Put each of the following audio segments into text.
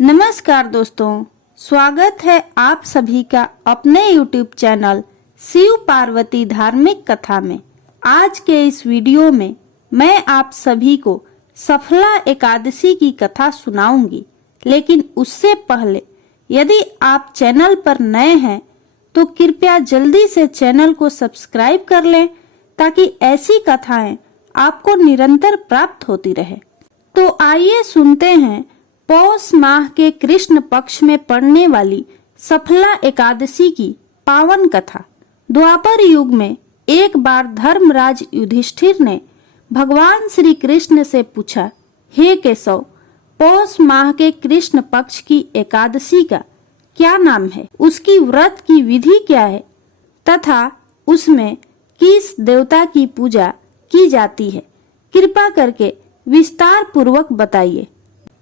नमस्कार दोस्तों, स्वागत है आप सभी का अपने YouTube चैनल शिव पार्वती धार्मिक कथा में। आज के इस वीडियो में मैं आप सभी को सफला एकादशी की कथा सुनाऊंगी, लेकिन उससे पहले यदि आप चैनल पर नए हैं तो कृपया जल्दी से चैनल को सब्सक्राइब कर लें ताकि ऐसी कथाएं आपको निरंतर प्राप्त होती रहे। तो आइए सुनते हैं पौष माह के कृष्ण पक्ष में पड़ने वाली सफला एकादशी की पावन कथा। द्वापर युग में एक बार धर्मराज युधिष्ठिर ने भगवान श्री कृष्ण से पूछा, हे केशव, पौष माह के कृष्ण पक्ष की एकादशी का क्या नाम है, उसकी व्रत की विधि क्या है तथा उसमें किस देवता की पूजा की जाती है, कृपा करके विस्तार पूर्वक बताइए।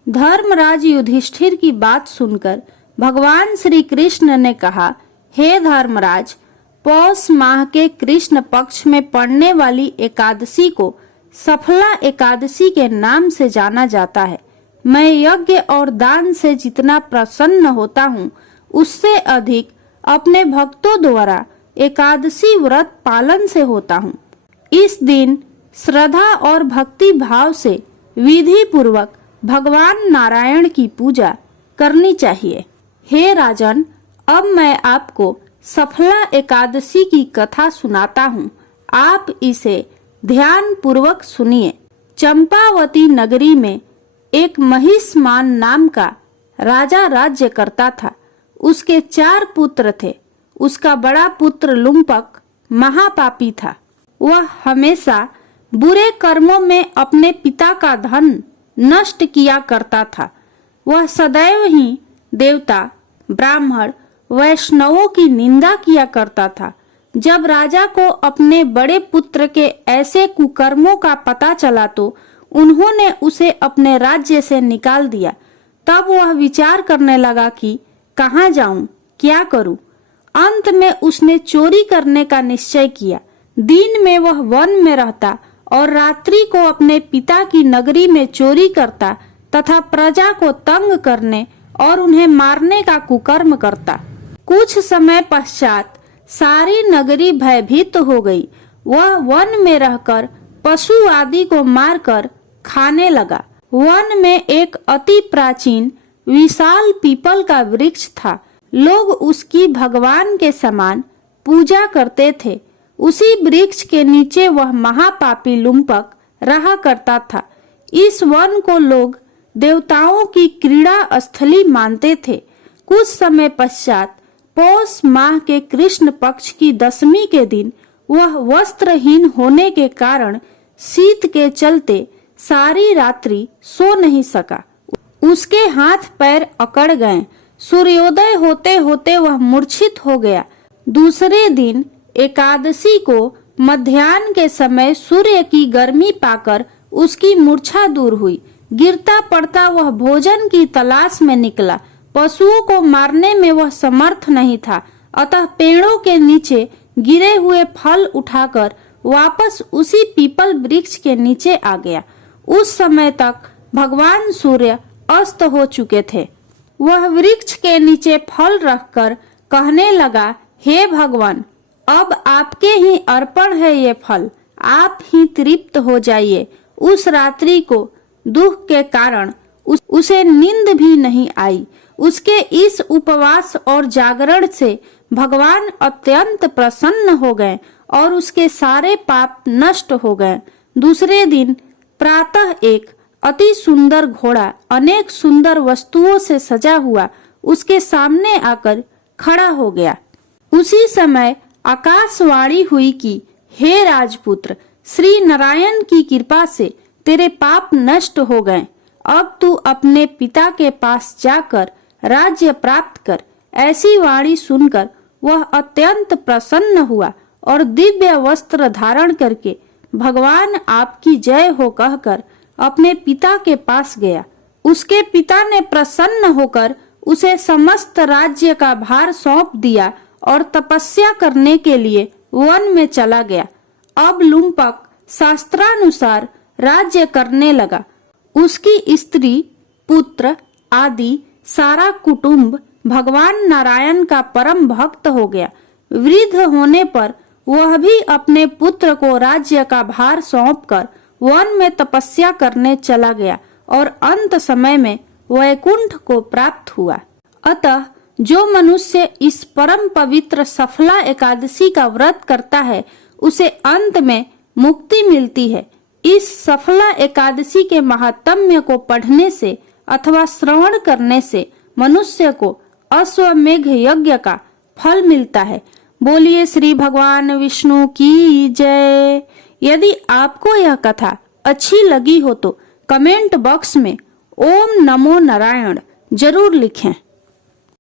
धर्मराज युधिष्ठिर की बात सुनकर भगवान श्री कृष्ण ने कहा, हे धर्मराज, पौष माह के कृष्ण पक्ष में पड़ने वाली एकादशी को सफला एकादशी के नाम से जाना जाता है। मैं यज्ञ और दान से जितना प्रसन्न होता हूँ, उससे अधिक अपने भक्तों द्वारा एकादशी व्रत पालन से होता हूँ। इस दिन श्रद्धा और भक्ति भाव से विधि पूर्वक भगवान नारायण की पूजा करनी चाहिए। हे राजन, अब मैं आपको सफला एकादशी की कथा सुनाता हूँ। आप इसे ध्यान पूर्वक सुनिए। चंपावती नगरी में एक महिष्मान नाम का राजा राज्य करता था। उसके 4 पुत्र थे। उसका बड़ा पुत्र लुम्पक महापापी था। वह हमेशा बुरे कर्मों में अपने पिता का धन नष्ट किया करता था। वह सदैव ही देवता, ब्राह्मण, वैष्णवों की निंदा किया करता था। जब राजा को अपने बड़े पुत्र के ऐसे कुकर्मों का पता चला तो उन्होंने उसे अपने राज्य से निकाल दिया। तब वह विचार करने लगा कि कहाँ जाऊं, क्या करूं। अंत में उसने चोरी करने का निश्चय किया। दिन में वह वन में रहता और रात्रि को अपने पिता की नगरी में चोरी करता तथा प्रजा को तंग करने और उन्हें मारने का कुकर्म करता। कुछ समय पश्चात सारी नगरी भयभीत हो गई। वह वन में रहकर पशु आदि को मारकर खाने लगा। वन में एक अति प्राचीन विशाल पीपल का वृक्ष था। लोग उसकी भगवान के समान पूजा करते थे। उसी वृक्ष के नीचे वह महापापी लुम्पक रहा करता था। इस वन को लोग देवताओं की क्रीड़ा स्थली मानते थे। कुछ समय पश्चात पौष माह के कृष्ण पक्ष की दशमी के दिन वह वस्त्रहीन होने के कारण शीत के चलते सारी रात्रि सो नहीं सका। उसके हाथ पैर अकड़ गए। सूर्योदय होते होते वह मूर्छित हो गया। दूसरे दिन एकादशी को मध्याह्न के समय सूर्य की गर्मी पाकर उसकी मूर्छा दूर हुई। गिरता पड़ता वह भोजन की तलाश में निकला। पशुओं को मारने में वह समर्थ नहीं था, अतः पेड़ों के नीचे गिरे हुए फल उठाकर वापस उसी पीपल वृक्ष के नीचे आ गया। उस समय तक भगवान सूर्य अस्त हो चुके थे। वह वृक्ष के नीचे फल रखकर कहने लगा, हे भगवान, अब आपके ही अर्पण है ये फल, आप ही तृप्त हो जाइए। उस रात्रि को दुख के कारण उसे नींद भी नहीं आई। उसके इस उपवास और जागरण से भगवान अत्यंत प्रसन्न हो गए और उसके सारे पाप नष्ट हो गए। दूसरे दिन प्रातः एक अति सुंदर घोड़ा अनेक सुंदर वस्तुओं से सजा हुआ उसके सामने आकर खड़ा हो गया। उसी समय आकाशवाणी हुई कि हे राजपुत्र, श्री नारायण की कृपा से तेरे पाप नष्ट हो गए। अब तू अपने पिता के पास जाकर राज्य प्राप्त कर। ऐसी वाणी सुनकर वह अत्यंत प्रसन्न हुआ और दिव्य वस्त्र धारण करके भगवान आपकी जय हो कहकर अपने पिता के पास गया। उसके पिता ने प्रसन्न होकर उसे समस्त राज्य का भार सौंप दिया और तपस्या करने के लिए वन में चला गया। अब लुम्पक शास्त्रानुसार राज्य करने लगा। उसकी स्त्री, पुत्र आदि सारा कुटुंब भगवान नारायण का परम भक्त हो गया। वृद्ध होने पर वह भी अपने पुत्र को राज्य का भार सौंपकर वन में तपस्या करने चला गया और अंत समय में वैकुंठ को प्राप्त हुआ। अतः जो मनुष्य इस परम पवित्र सफला एकादशी का व्रत करता है उसे अंत में मुक्ति मिलती है। इस सफला एकादशी के महात्म्य को पढ़ने से अथवा श्रवण करने से मनुष्य को अश्वमेघ यज्ञ का फल मिलता है। बोलिए श्री भगवान विष्णु की जय। यदि आपको यह कथा अच्छी लगी हो तो कमेंट बॉक्स में ओम नमो नारायण जरूर लिखें।